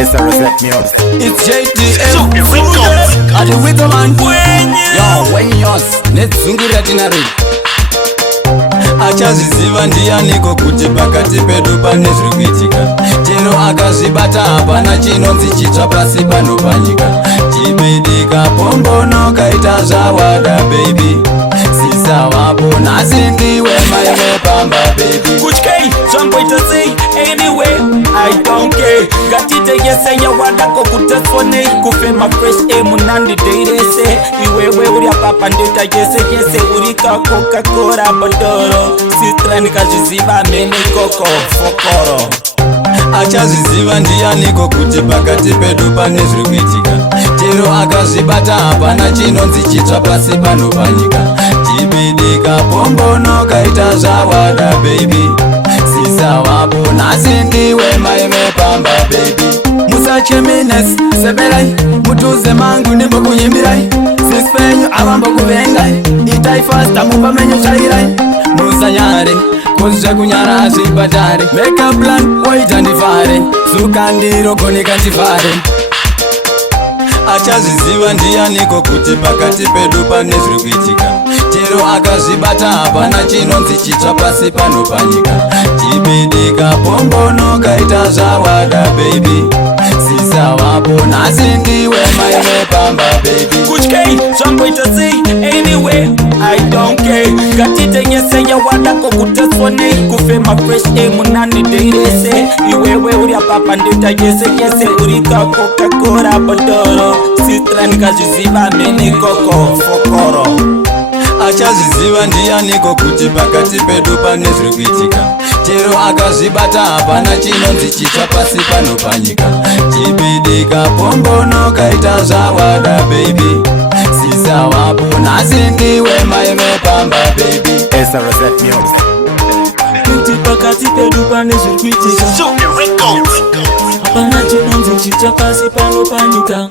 SRZ Music. It's JTM Adi wito man Yo, when yours Netsungura tinari Achaziziva ndianiko kuti pakati pedu pane zvirikuitika. Chero akazvibata hapana chinonzi chitsva pasi panopanyika. Chibidika pombono kaita zvawada baby. Sisa wapo nhasi ndiwe mai vepamba baby. Kuchkei, zvamboita sei anyway I don't care. Gatite yese yawadako kutesfonei kufema fresh air munandi deirese. Iwewe uri apapa ndeta yese urika Coca-Cola botoro. Sitra nikazviziva mene koko fokoro. Achazviziva ndianiko kuti pakati pedu pane zvirikuitika. Chero akazvibata hapana chinonzi chitsva pasi panopanyika. Chibidika pombono kaita zvawada baby. Sisa wapo nhasi ndiwe mai vepamba baby. Musachemenes severai mutuze mangu ndimbokuyimbirai. Sispenyu avambokuvengai. Itai fasta mumba menyu shairai. Musanyare kozvekunyara hazvibatare. Make a plan waita ndifare. Suka ndiro koneka ndifare. Achazviziva ndianiko kuti pakati pedu pane zvirikuitika. Chero akazvibata hapana chinonzi chitsva pasi panopanyika. Chibidika pombono kaita zvawada baby. Sisa wapo nhasi ndiwe mai vepamba baby. Kuchkei, zvamboita sei anyway I don't care. Gatite yese yawadako kutesfonei kufema fresh air munandi deirese. Iwewe uri apapa ndeta yese urika Coca-Cola botoro. Sitra nikazviziva mene koko fokoro. Achazviziva ndianiko kuti pakati pedu pane zvirikuitika. Chero akazvibata hapana chinonzi chitsva pasi panopanyika. Chibidika pombono kaita zvawada baby. Sisa wapo nhasi ndiwe mai vepamba baby. SRZ Music. Kuti pakati pedu pane zvirikuitika. Hapana chinonzi chitsva pasi panopanyika.